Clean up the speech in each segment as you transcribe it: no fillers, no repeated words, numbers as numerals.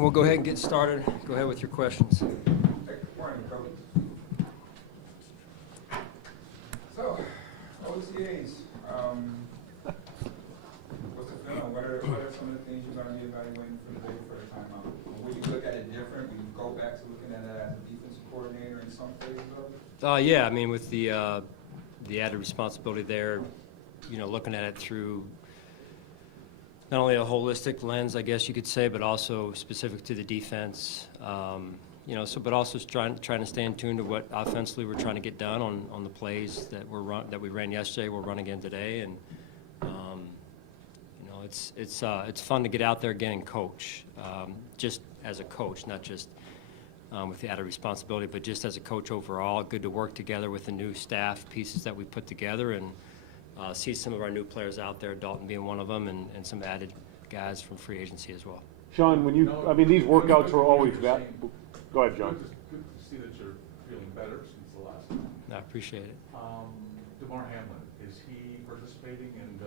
We'll go ahead and get started. Go ahead with your questions. Good morning, Coach. So, OTAs, what's the feeling? What are some of the things you're going to be evaluating for the day for the timeout? Would you look at it different? Would you go back to looking at it as a defensive coordinator in some phases of it? Yeah, I mean, with the added responsibility there, looking at it through not only a holistic lens, I guess you could say, but also specific to the defense. But also trying to stay in tune to what offensively we're trying to get done on the plays that we ran yesterday. We'll run again today, and it's fun to get out there again and coach, just as a coach, not just with the added responsibility, but just as a coach overall. Good to work together with the new staff pieces that we put together and see some of our new players out there, Dalton being one of them, and some added guys from free agency as well. Sean, these workouts are always that. Go ahead, John. Good to see that you're feeling better since the last time. I appreciate it. Demar Hamlin, is he participating? And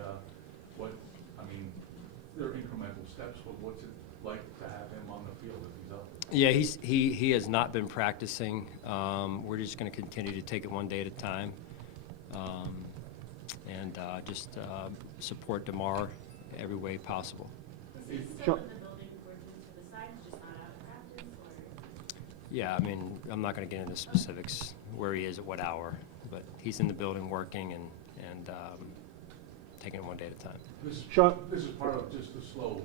there are incremental steps. What's it like to have him on the field if he's out there? Yeah, he has not been practicing. We're just going to continue to take it one day at a time, and just support Demar every way possible. Is he still in the building working for the side, just not out of practice, or? Yeah, I mean, I'm not going to get into specifics where he is at what hour, but he's in the building working and taking it one day at a time. This is part of just the slow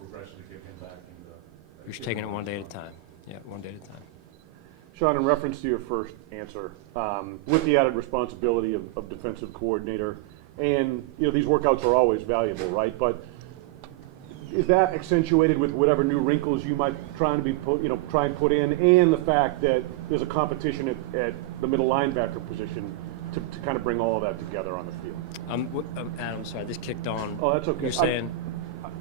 progression to get him back. You're just taking it one day at a time. Yeah, one day at a time. Sean, in reference to your first answer, with the added responsibility of defensive coordinator, and these workouts are always valuable, right? But is that accentuated with whatever new wrinkles you might try and put in, and the fact that there's a competition at the middle linebacker position to kind of bring all of that together on the field? Adam, sorry, this kicked on. Oh, that's okay. You're saying?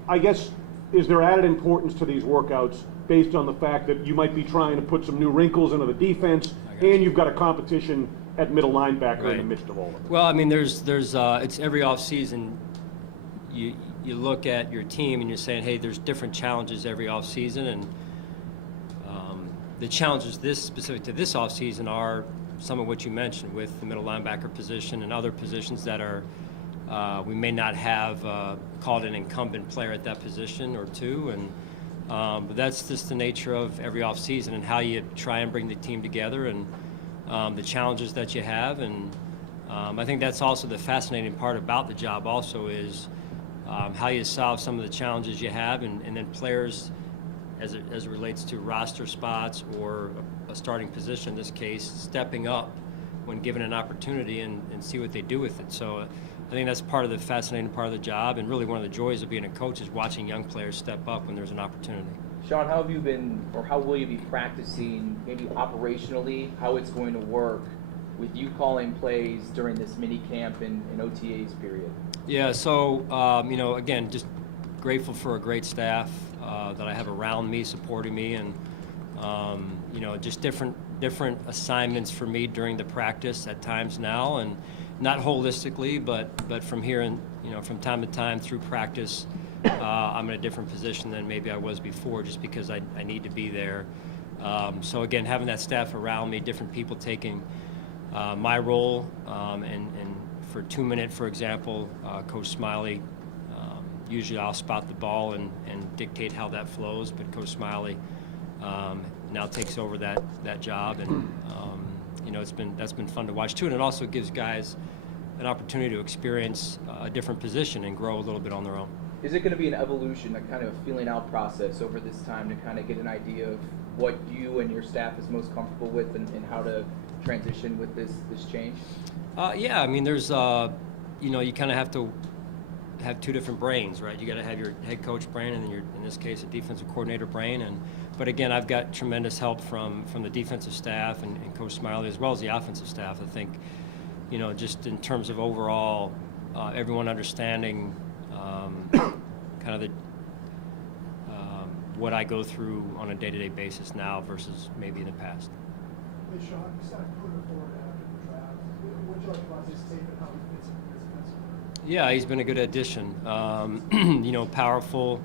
I guess, is there added importance to these workouts based on the fact that you might be trying to put some new wrinkles into the defense, and you've got a competition at middle linebacker in the midst of all of it? Well, I mean, there's it's every offseason. You look at your team and you're saying, hey, there's different challenges every offseason, and the challenges specific to this offseason are some of what you mentioned with the middle linebacker position and other positions that are we may not have called an incumbent player at that position or two, and but that's just the nature of every offseason and how you try and bring the team together and the challenges that you have. And I think that's also the fascinating part about the job also is how you solve some of the challenges you have, and then players as it relates to roster spots or a starting position, in this case, stepping up when given an opportunity and see what they do with it. So I think that's part of the fascinating part of the job, and really one of the joys of being a coach is watching young players step up when there's an opportunity. Sean, how have you been, or how will you be practicing, maybe operationally, how it's going to work with you calling plays during this mini camp and OTAs period? Yeah, so again, just grateful for a great staff that I have around me, supporting me, and just different assignments for me during the practice at times now, and not holistically, but from here and from time to time through practice, I'm in a different position than maybe I was before, just because I need to be there. So again, having that staff around me, different people taking my role, and for 2 minute, for example, Coach Smiley, usually I'll spot the ball and dictate how that flows, but Coach Smiley now takes over that job, and that's been fun to watch too, and it also gives guys an opportunity to experience a different position and grow a little bit on their own. Is it going to be an evolution, a kind of feeling out process over this time to kind of get an idea of what you and your staff is most comfortable with and how to transition with this change? Yeah, I mean, there's you kind of have to have two different brains, right? You got to have your head coach brain, and then in this case, a defensive coordinator brain. But again, I've got tremendous help from the defensive staff and Coach Smiley, as well as the offensive staff. I think, just in terms of overall, everyone understanding kind of the what I go through on a day-to-day basis now versus maybe in the past. Hey, Sean, you signed Cooter Ford after the draft. What do you like about his tape and how he fits in this defensive? Yeah, he's been a good addition. Powerful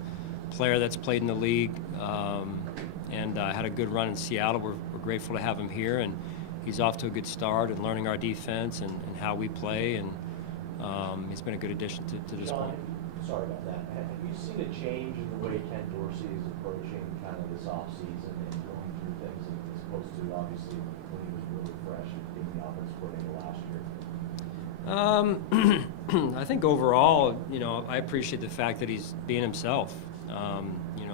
player that's played in the league and had a good run in Seattle. We're grateful to have him here, and he's off to a good start and learning our defense and how we play, and he's been a good addition to this John, point. sorry about that. Have you seen a change in the way Ken Dorsey is approaching kind of this offseason and going through things as opposed to obviously when he was really fresh and being the offense coordinator last year? I think overall, I appreciate the fact that he's being himself.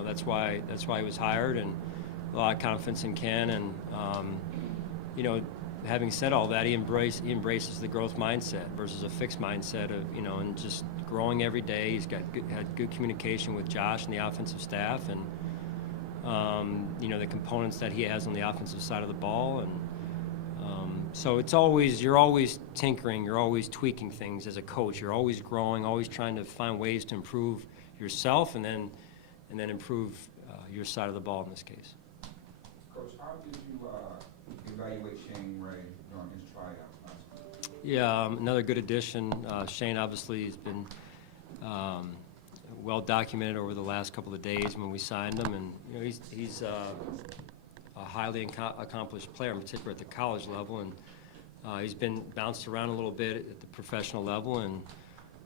That's why he was hired, and a lot of confidence in Ken. And having said all that, he embraces the growth mindset versus a fixed mindset of and just growing every day. He's had good communication with Josh and the offensive staff, and the components that he has on the offensive side of the ball, and so you're always tinkering, you're always tweaking things as a coach. You're always growing, always trying to find ways to improve yourself, and then improve your side of the ball in this case. Coach, how did you evaluate Shane Ray during his tryout last week? Yeah, another good addition. Shane obviously has been well documented over the last couple of days when we signed him, and he's a highly accomplished player, in particular at the college level, and he's been bounced around a little bit at the professional level, and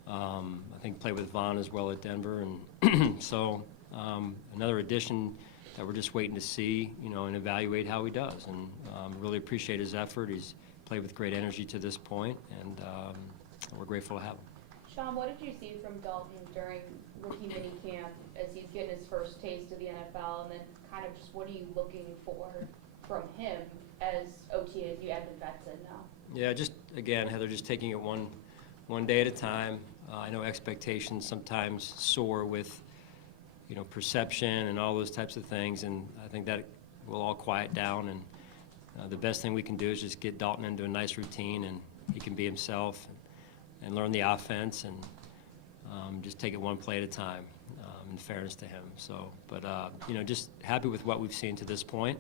I think played with Vaughn as well at Denver, and so another addition that we're just waiting to see, and evaluate how he does, and really appreciate his effort. He's played with great energy to this point, and we're grateful to have him. Sean, what did you see from Dalton during rookie mini camp as he's getting his first taste of the NFL, and then kind of just what are you looking for from him as OTAs you add the vets in now? Yeah, just again, Heather, just taking it one day at a time. I know expectations sometimes soar with perception and all those types of things, and I think that will all quiet down, and the best thing we can do is just get Dalton into a nice routine, and he can be himself and learn the offense, and just take it one play at a time, in fairness to him. So, but just happy with what we've seen to this point.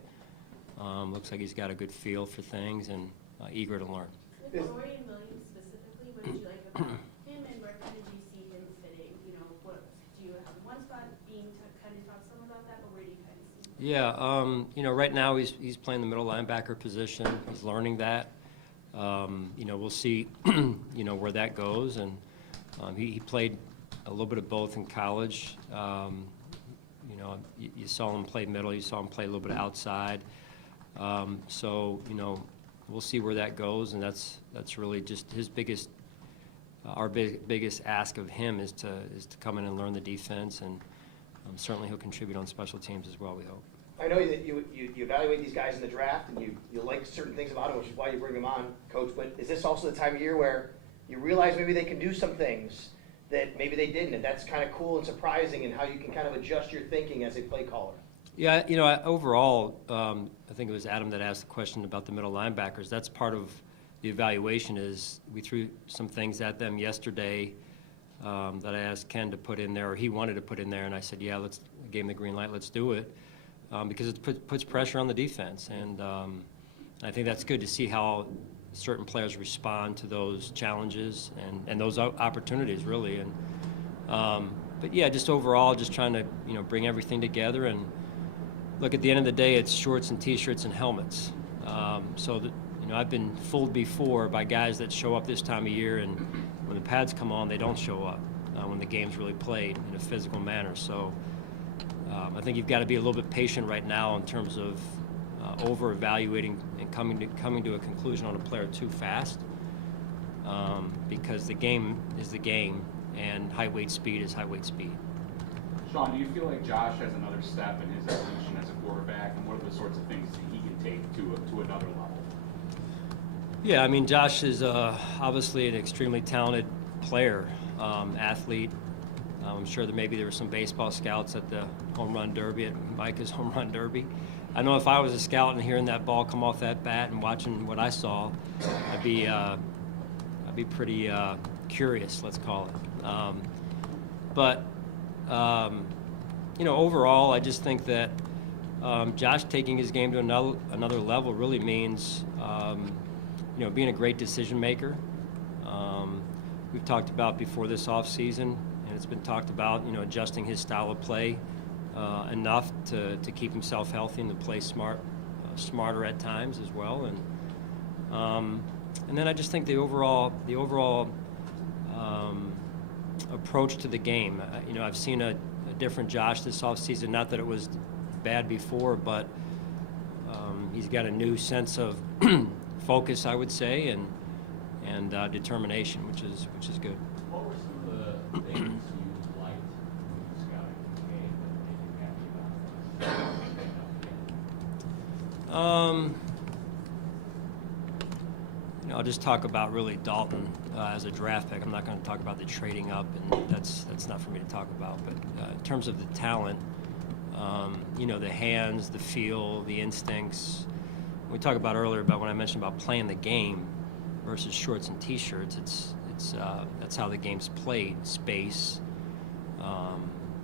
Looks like he's got a good feel for things, and eager to learn. With Dorian Williams specifically, what did you like about him, and where kind of do you see him fitting? What do you have one spot being kind of talk some about that, but where do you kind of see him? Yeah, right now he's playing the middle linebacker position. He's learning that. We'll see, where that goes, and he played a little bit of both in college. You saw him play middle, you saw him play a little bit outside. So, we'll see where that goes, and that's really just his biggest, our biggest ask of him is to come in and learn the defense, and certainly he'll contribute on special teams as well, we hope. I know that you evaluate these guys in the draft, and you like certain things about them, which is why you bring them on, Coach, but is this also the time of year where you realize maybe they can do some things that maybe they didn't, and that's kind of cool and surprising, and how you can kind of adjust your thinking as a play caller? Yeah, overall, I think it was Adam that asked the question about the middle linebackers. That's part of the evaluation. Is we threw some things at them yesterday that I asked Ken to put in there, or he wanted to put in there, and I said, yeah, gave him the green light, let's do it, because it puts pressure on the defense, and I think that's good to see how certain players respond to those challenges and those opportunities, really. And but yeah, just overall, just trying to bring everything together, and look, at the end of the day, it's shorts and T-shirts and helmets. So that, I've been fooled before by guys that show up this time of year, and when the pads come on, they don't show up when the game's really played in a physical manner. So I think you've got to be a little bit patient right now in terms of over-evaluating and coming to a conclusion on a player too fast, because the game is the game, and height, weight, speed is height, weight, speed. Sean, do you feel like Josh has another step in his evolution as a quarterback, and what are the sorts of things that he can take to another level? Yeah, I mean, Josh is obviously an extremely talented player, athlete. I'm sure that maybe there were some baseball scouts at the home run derby, at Micah's home run derby. I know if I was a scout and hearing that ball come off that bat and watching what I saw, I'd be pretty curious, let's call it. But overall, I just think that Josh taking his game to another level really means, being a great decision maker. We've talked about before this offseason, and it's been talked about, adjusting his style of play enough to keep himself healthy and to play smarter at times as well. And then I just think the overall approach to the game. I've seen a different Josh this offseason. Not that it was bad before, but he's got a new sense of focus, I would say, and determination, which is good. What were some of the things you liked when you scouted the game that made you happy about this? I'll just talk about really Dalton as a draft pick. I'm not going to talk about the trading up, and that's not for me to talk about. But in terms of the talent, the hands, the feel, the instincts. We talked about earlier about when I mentioned about playing the game versus shorts and T-shirts. That's how the game's played. Space,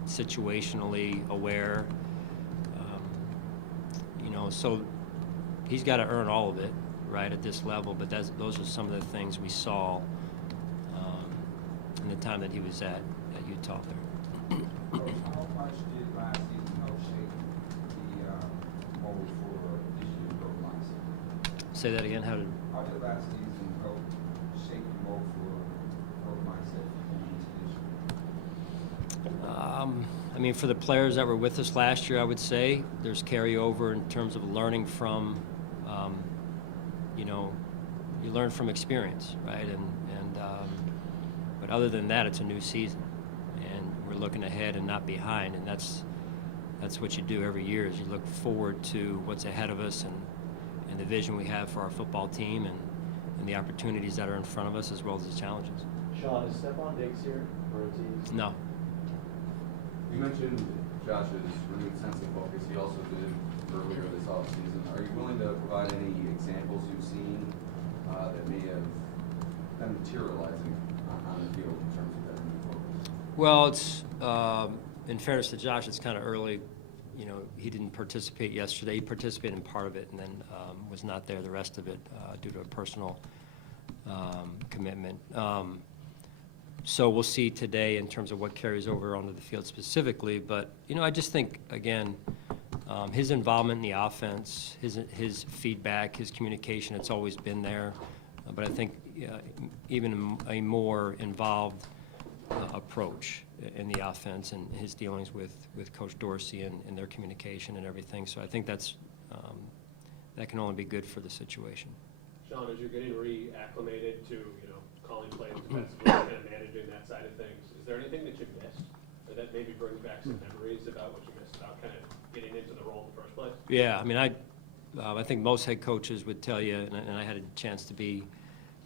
situationally aware. So he's got to earn all of it, right, at this level. But those are some of the things we saw in the time that he was at Utah there. Coach, how much did last season help shape the mold for this year's growth mindset? Say that again. How did last season help shape the mold for growth mindset going into this year? for the players that were with us last year, I would say there's carryover in terms of learning from, you learn from experience, right? But other than that, it's a new season, and we're looking ahead and not behind, and that's what you do every year is you look forward to what's ahead of us and the vision we have for our football team and the opportunities that are in front of us as well as the challenges. Sean, is Stephon Diggs here for OTAs? No. You mentioned Josh's renewed sense of focus. He also did earlier this offseason. Are you willing to provide any examples you've seen that may have been materializing on the field in terms of that renewed focus? Well, it's in fairness to Josh, it's kind of early. He didn't participate yesterday. He participated in part of it and then was not there the rest of it due to a personal commitment. So we'll see today in terms of what carries over onto the field specifically. But, I just think, again, his involvement in the offense, his feedback, his communication, it's always been there. But I think even a more involved approach in the offense and his dealings with Coach Dorsey and their communication and everything. So I think that can only be good for the situation. Sean, as you're getting reacclimated to, calling plays defensively, kind of managing that side of things, is there anything that you missed or that maybe brings back some memories about what you missed about kind of getting into the role in the first place? Yeah, I think most head coaches would tell you, and I had a chance to be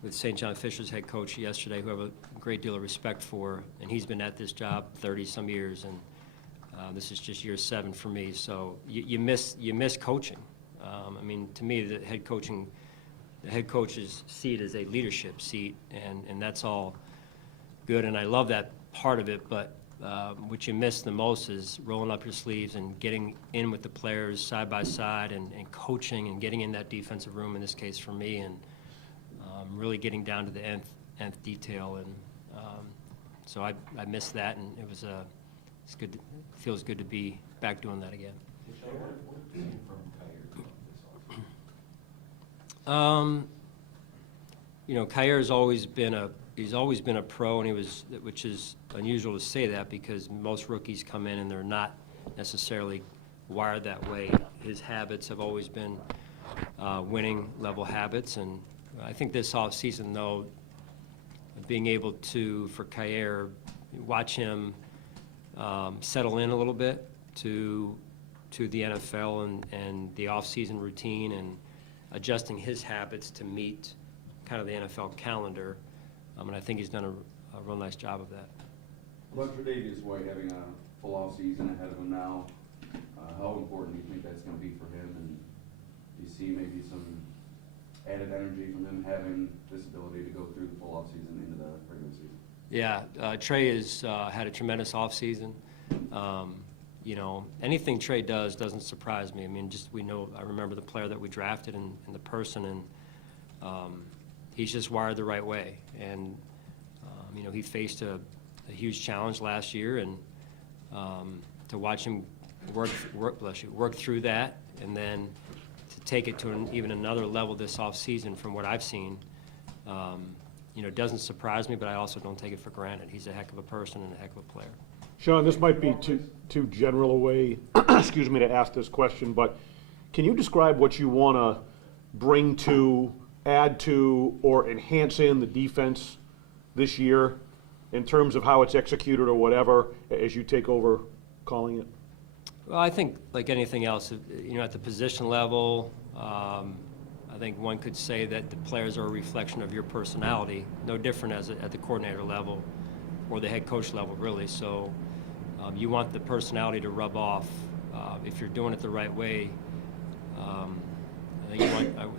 with St. John Fisher's head coach yesterday, who I have a great deal of respect for, and he's been at this job 30-some years, and this is just year 7 for me. So you miss coaching. To me, the head coach's seat is a leadership seat, and that's all good, and I love that part of it. But what you miss the most is rolling up your sleeves and getting in with the players side by side and coaching and getting in that defensive room, in this case for me, and really getting down to the nth detail. And so I missed that, and it's good. It feels good to be back doing that again. Kair's always been a pro, and which is unusual to say that because most rookies come in and they're not necessarily wired that way. His habits have always been winning level habits, and I think this offseason, though, being able to, for Kair, watch him settle in a little bit to the NFL and the offseason routine and adjusting his habits to meet kind of the NFL calendar, and I think he's done a real nice job of that. About Tre'Davious White having a full off season ahead of him now, how important do you think that's going to be for him? And do you see maybe some added energy from him having this ability to go through the full off season into the regular season? Yeah, Trey has had a tremendous off season. Anything Trey does doesn't surprise me. I remember the player that we drafted and the person, and he's just wired the right way. And, he faced a huge challenge last year, and to watch him work through that, and then to take it to even another level this offseason from what I've seen. It doesn't surprise me, but I also don't take it for granted. He's a heck of a person and a heck of a player. Sean, this might be too general a way, excuse me, to ask this question, but can you describe what you want to bring to, add to, or enhance in the defense this year in terms of how it's executed or whatever as you take over calling it? Well, I think like anything else, at the position level, I think one could say that the players are a reflection of your personality, no different at the coordinator level or the head coach level, really. So you want the personality to rub off. If you're doing it the right way, I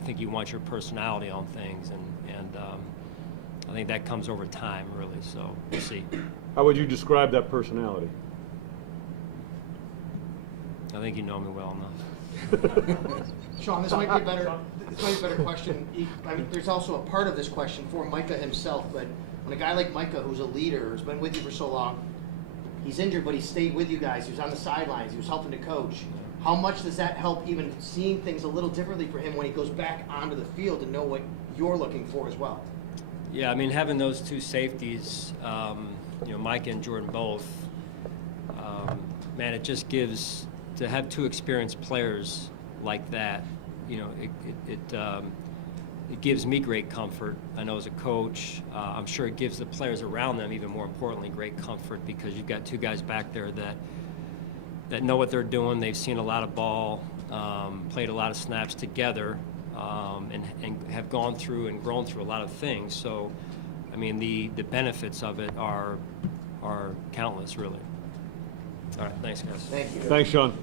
think you want your personality on things, and I think that comes over time, really. So we'll see. How would you describe that personality? I think you know me well enough. Sean, this might be a better question. I mean, there's also a part of this question for Micah himself, but when a guy like Micah, who's a leader, who's been with you for so long, he's injured, but he stayed with you guys. He was on the sidelines. He was helping to coach. How much does that help even seeing things a little differently for him when he goes back onto the field and know what you're looking for as well? Yeah, I mean, having those two safeties, Micah and Jordan both, man, it just gives, to have two experienced players like that, it gives me great comfort. I know as a coach, I'm sure it gives the players around them, even more importantly, great comfort, because you've got two guys back there that know what they're doing. They've seen a lot of ball, played a lot of snaps together, and have gone through and grown through a lot of things. So, I mean, the benefits of it are countless, really. All right, thanks, guys. Thank you. Thanks, Sean.